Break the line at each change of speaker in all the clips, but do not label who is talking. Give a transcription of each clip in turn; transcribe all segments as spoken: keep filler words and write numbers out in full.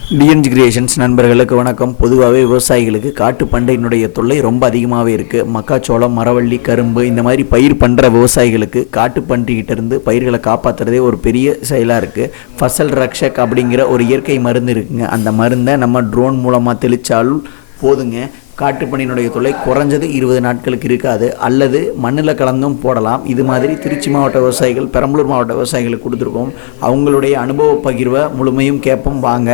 TNG creations நண்பர்களுக்கு வணக்கம். பொதுவாகவே விவசாயிகளுக்கு காட்டு பண்டையினுடைய தொல்லை ரொம்ப அதிகமாகவே இருக்குது. மக்காச்சோளம், மரவள்ளி, கரும்பு இந்த மாதிரி பயிர் பண்ணுற விவசாயிகளுக்கு காட்டு பன்றிகிட்ட இருந்து பயிர்களை காப்பாற்றுறதே ஒரு பெரிய செயலாக இருக்குது. ஃபசல் ரக்ஷக் அப்படிங்கிற ஒரு இயற்கை மருந்து இருக்குங்க. அந்த மருந்தை நம்ம ட்ரோன் மூலமாக தெளித்தாலும் போதுங்க. காட்டுப்பண்ணியினுடைய தொல்லை குறைஞ்சது இருபது நாட்களுக்கு இருக்காது, அல்லது மண்ணில் கலந்தும் போடலாம். இது மாதிரி திருச்சி மாவட்ட விவசாயிகள், பெரம்பலூர் மாவட்ட விவசாயிகளுக்கு கொடுத்துருக்கோம். அவங்களுடைய அனுபவ பகிர்வை முழுமையும் கேட்போம் வாங்க.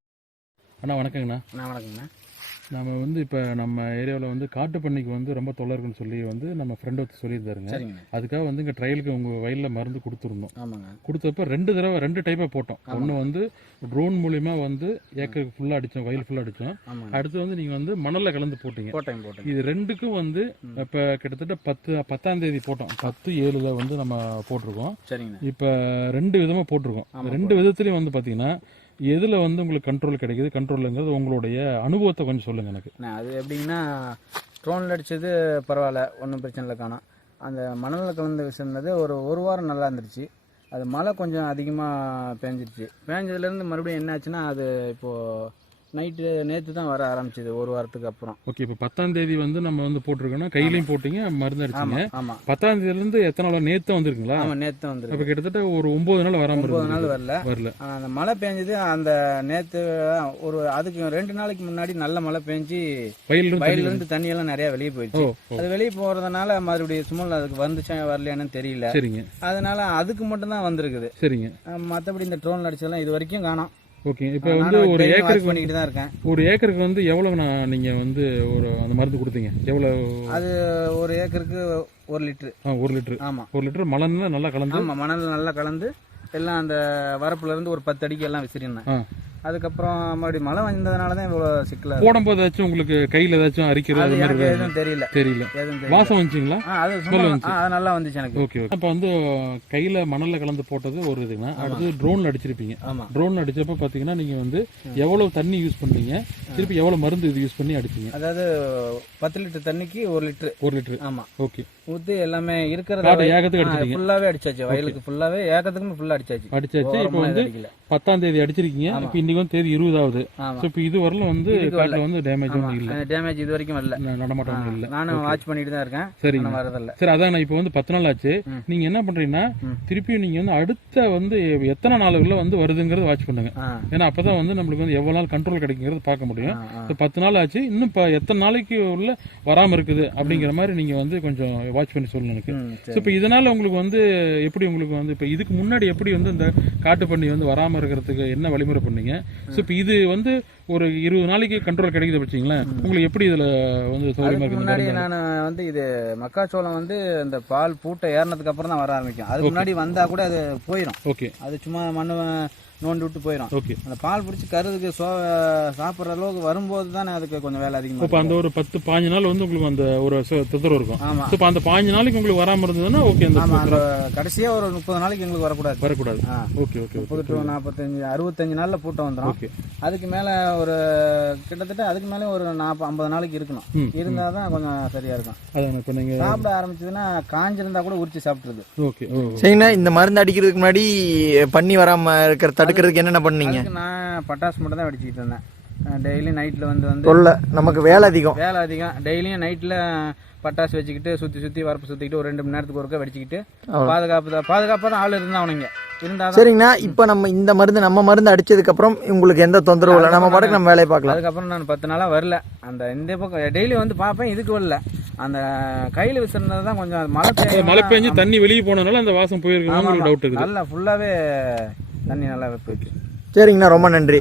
அண்ணா வணக்கங்கண்ணா.
அண்ணா வணக்கங்கண்ணா.
நம்ம வந்து இப்போ நம்ம ஏரியாவில் வந்து காட்டு பண்ணிக்கு வந்து ரொம்ப தொல்லை இருக்குன்னு சொல்லி வந்து நம்ம ஃப்ரெண்ட் ஒருத்தர் சொல்லியிருந்தாருங்க. அதுக்காக வந்து இங்கே ட்ரையலுக்கு உங்கள் வயலில் மருந்து கொடுத்துருந்தோம்.
ஆமாங்க.
கொடுத்தப்ப ரெண்டு தடவை ரெண்டு டைப்பாக போட்டோம். ஒன்று வந்து ட்ரோன் மூலிமா வந்து ஏக்கருக்கு ஃபுல்லாக அடித்தோம், வயல் ஃபுல்லாக அடித்தோம். அடுத்து வந்து நீங்கள் வந்து மணலில் கலந்து போட்டீங்க.
போட்டேன் போட்டேன்
இது ரெண்டுக்கும் வந்து இப்போ கிட்டத்தட்ட பத்து பத்தாம் தேதி போட்டோம். பத்து ஏழில் வந்து நம்ம போட்டிருக்கோம்.
சரிங்க.
இப்போ ரெண்டு விதமாக போட்டிருக்கோம். ரெண்டு விதத்துலையும் வந்து பார்த்தீங்கன்னா எதில் வந்து உங்களுக்கு கண்ட்ரோல் கிடைக்குது, கண்ட்ரோலுங்கிறது உங்களுடைய அனுபவத்தை கொஞ்சம் சொல்லுங்கள் எனக்கு.
அது எப்படின்னா, ட்ரோனில் அடித்தது பரவாயில்ல, ஒன்றும் பிரச்சனை இல்லை. காணும் அந்த மணலில் கலந்து விசிறது ஒரு ஒரு வாரம் நல்லா இருந்துருச்சு. அது மழை கொஞ்சம் அதிகமாக பேஞ்சிருச்சு. பேஞ்சதுலேருந்து மறுபடியும் என்ன ஆச்சுன்னா, அது இப்போது நைட்டு நேற்று தான் வர ஆரம்பிச்சது, ஒரு வாரத்துக்கு அப்புறம்.
ஓகே. இப்போ பத்தாம் தேதி வந்து நம்ம வந்து போட்டிருக்கோம்னா கையிலையும் போட்டீங்க, மருந்து அடிச்சிங்க.
ஆமாம்.
பத்தாம் தேதியிலேருந்து எத்தனை நாள் நேற்று வந்துருக்குங்களா?
ஆமாம், நேற்று வந்து.
இப்போ கிட்டத்தட்ட ஒரு ஒம்பது நாள் வராமல்
ஒம்பது நாள் வரல
வரல
அந்த மழை பெஞ்சது. அந்த நேற்று ஒரு அதுக்கு ரெண்டு நாளைக்கு முன்னாடி நல்ல மழை பெஞ்சு வயலிருந்து தண்ணியெல்லாம் நிறைய வெளியே போயிடுச்சு. அது வெளியே போறதுனால மறுபடியும் சும்மா அதுக்கு வந்துச்சா வரலையானு தெரியல.
சரிங்க.
அதனால அதுக்கு மட்டும் தான் வந்திருக்குது.
சரிங்க.
மற்றபடி இந்த ட்ரோன் அடிச்சதெல்லாம் இது வரைக்கும் காணோம்.
ஓகே. இப்போ வந்து ஒரு ஏக்கருக்கு
பண்ணிட்டு தான் இருக்கேன்.
ஒரு ஏக்கருக்கு வந்து எவ்வளவு நான் நீங்க வந்து ஒரு அந்த மருந்து கொடுத்தீங்க எவ்வளவு?
அது ஒரு ஏக்கருக்கு ஒரு லிட்டரு.
ஆ ஒரு லிட்டரு.
ஆமா,
ஒரு லிட்டர் மணல்ல நல்லா கலந்து.
ஆமா, மணல் நல்லா கலந்து எல்லாம் அந்த வரப்புல இருந்து ஒரு பத்து அடிக்கு எல்லாம் விசிறினேன். அதுக்கப்புறம் மறுபடியும் மழை வந்ததுனால தான் இவ்வளோ சிக்கல.
போடும்போது ஏதாச்சும் உங்களுக்கு கையில் ஏதாச்சும் அரிக்கிறது
எதுவும் தெரியல.
தெரியல. வாசம் வந்துச்சுங்களா?
அது நல்லா வந்துச்சு எனக்கு.
ஓகே. இப்போ வந்து கையில் மணலில் கலந்து போட்டது ஒரு இதுங்க. அடுத்து ட்ரோனில் அடிச்சிருப்பீங்க. ட்ரோனில் அடிச்சப்போ பார்த்தீங்கன்னா நீங்கள் வந்து எவ்வளவு தண்ணி யூஸ் பண்ணீங்க, திருப்பி எவ்வளோ மருந்து இது யூஸ் பண்ணி அடிச்சீங்க?
அதாவது பத்து லிட்டர் தண்ணிக்கு ஒரு லிட்டர்.
ஒரு லிட்டர்.
ஆமாம்.
ஓகே.
ஊற்றி எல்லாமே இருக்கிறத
ஏக்கத்துக்கு அடிச்சிருக்கீங்க.
ஃபுல்லாகவே அடிச்சாச்சு, வயலுக்கு ஃபுல்லாகவே ஏக்கத்துக்குமே ஃபுல்லாக அடிச்சாச்சு.
அடிச்சாச்சு. இப்போ வந்து பத்தாம் தேதி அடிச்சிருக்கீங்க. இப்போ இன்னைக்கு வந்து தேதி இருபதாவது. இப்போ இது வரல வந்து காட்டுல வந்து டேமேஜ் ஒன்றும் இல்லை.
டேமேஜ் இது வரைக்கும் வரல,
நடமாட்டம் இல்லை.
நானும் வாட்ச் பண்ணிட்டு தான் இருக்கேன்.
சரி,
வரதில்ல.
சரி. அதான் இப்போ வந்து பத்து நாள் ஆச்சு. நீங்க என்ன பண்றீங்கன்னா திருப்பியும் நீங்க வந்து அடுத்த வந்து எத்தனை நாளுக்குள்ள வந்து வருதுங்கிறது வாட்ச் பண்ணுங்க. ஏன்னா அப்பதான் வந்து நம்மளுக்கு வந்து எவ்வளவு நாள் கண்ட்ரோல் கிடைக்குங்கிறது பார்க்க முடியும். பத்து நாள் ஆச்சு, இன்னும் எத்தனை நாளைக்கு உள்ள வராம இருக்குது அப்படிங்கிற மாதிரி நீங்க வந்து கொஞ்சம் வாட்ச் பண்ணி சொல்லணும் எனக்கு. இப்போ இதனால உங்களுக்கு வந்து எப்படி உங்களுக்கு வந்து இப்போ இதுக்கு முன்னாடி எப்படி வந்து இந்த காட்டு பண்ணி வந்து வராம இருக்கிறதுக்கு என்ன வழிமுறை பண்ணீங்க? ஸோ இப்போ இது வந்து ஒரு இருபது நாளைக்கு கண்ட்ரோல் கிடைக்குது வச்சுங்களேன், உங்களுக்கு எப்படி இதுல வந்து சௌகரியமா இருக்கு?
முன்னாடி நான் வந்து இது மக்காச்சோளம் வந்து இந்த பால் பூட்டை ஏறினதுக்கு அப்புறம் தான் வர ஆரம்பிக்கும். அதுக்கு முன்னாடி வந்தா கூட அது போயிடும்.
ஓகே.
அது சும்மா மண்ணு நோண்டி விட்டு போயிடும்.
ஓகே.
அந்த பால் பிடிச்சி கருதுக்கு சோ சாப்பிட்ற அளவுக்கு வரும்போது தானே அதுக்கு கொஞ்சம் வேலை அதிகமாக.
இப்போ அந்த ஒரு பத்து பாஞ்சு நாள் வந்து உங்களுக்கு அந்த ஒரு தொந்தரவு இருக்கும்.
ஆமா.
இப்போ அந்த பாஞ்சு நாளைக்கு உங்களுக்கு வராம இருந்ததுன்னா ஓகே.
அந்த கடைசியா ஒரு முப்பது நாளைக்கு எங்களுக்கு வரக்கூடாது.
வரக்கூடாது. ஓகே. ஓகே.
முப்பது டு நாற்பத்தஞ்சு அறுபத்தஞ்சு நாள்ல பூட்டம் வந்துடும். ஓகே. அதுக்கு மேல ஒரு கிட்டத்தட்ட அதுக்கு மேலே ஒரு நாற்பது ஐம்பது நாளைக்கு இருக்கணும். இருந்தாதான் கொஞ்சம் சரியா இருக்கும்.
அதான் இப்போ நீங்க
சாப்பிட ஆரம்பிச்சதுன்னா காஞ்சிருந்தா கூட உரிச்சு சாப்பிட்டுருது.
ஓகே.
சரிங்கண்ணா, இந்த மருந்து அடிக்கிறதுக்கு முன்னாடி பண்ணி வராம இருக்கிற தடுக்கிறதுக்கு என்னென்ன பண்ணீங்க?
நான் பட்டாசு மட்டும் தான் அடிச்சுக்கிட்டு இருந்தேன். டெய்லி நைட்டில் வந்து வந்து
சொல்ல நமக்கு வேலை அதிகம்
வேலை அதிகம் டெய்லியும் நைட்டில் பட்டாசு வச்சுக்கிட்டு சுற்றி சுற்றி வரப்பு சுற்றிக்கிட்டு ஒரு ரெண்டு மணி நேரத்துக்கு ஒருக்கா வெடிச்சிக்கிட்டு பாதுகாப்பு தான் பாதுகாப்பாக தான் ஆள் இருந்தால் அவனுங்க இருந்தால். சரிங்கண்ணா, இப்போ நம்ம இந்த மருந்து நம்ம மருந்து அடிச்சதுக்கப்புறம் உங்களுக்கு எந்த தொந்தரவும் இல்லை, நம்ம பாட்டுக்கு நம்ம வேலையை பார்க்கலாம். அதுக்கப்புறம் நான் பத்து நாளாக வரல. அந்த இந்த பக்கம் டெய்லி வந்து பார்ப்பேன், இதுக்கு வரல. அந்த கையில் விசிறது தான் கொஞ்சம் மழை பெய்யும். மழை பெஞ்சு
தண்ணி வெளியே போனதுனால அந்த வாசம் போயிருக்கு. டவுட் இருக்கு.
நல்லா ஃபுல்லாகவே தண்ணி நல்லா போயிட்டு.
சரிங்கண்ணா, ரொம்ப நன்றி.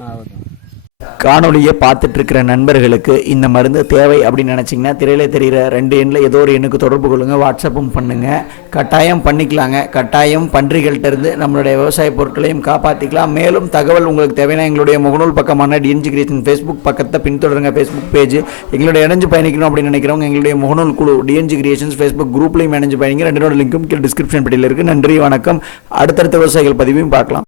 காணொலியை பார்த்துட்டு இருக்கிற நண்பர்களுக்கு இந்த மருந்து தேவை அப்படின்னு நினச்சிங்கன்னா திரையில தெரிகிற ரெண்டு எண்ணில் ஏதோ ஒரு எண்ணுக்கு தொடர்பு கொள்ளுங்கள், வாட்ஸ்அப்பும் பண்ணுங்கள். கட்டாயம் பண்ணிக்கலாங்க. கட்டாயம் பன்றிகள்கிட்ட இருந்து நம்மளுடைய விவசாய பொருட்களையும் காப்பாற்றிக்கலாம். மேலும் தகவல் உங்களுக்கு தேவையான எங்களுடைய முகநூல் பக்கமான டிஎன்ஜி கிரியேஷன் ஃபேஸ்புக் பக்கத்தை பின்தொடருங்க. ஃபேஸ்புக் பேஜ் எங்களுடைய இணைஞ்சு பயணிக்கணும் அப்படின்னு நினைக்கிறவங்க எங்களுடைய முகநூல் குழு டிஎன்ஜி கிரியேஷன்ஸ் ஃபேஸ்புக் குரூப்லையும் இணைஞ்சு பயணிங்க. ரெண்டோட லிங்க்கும் கீழே டிஸ்கிரிப்ஷன் பெட்டியில் இருக்குது. நன்றி, வணக்கம். அடுத்தடுத்த விவசாயிகள் பதிவையும் பார்க்கலாம்.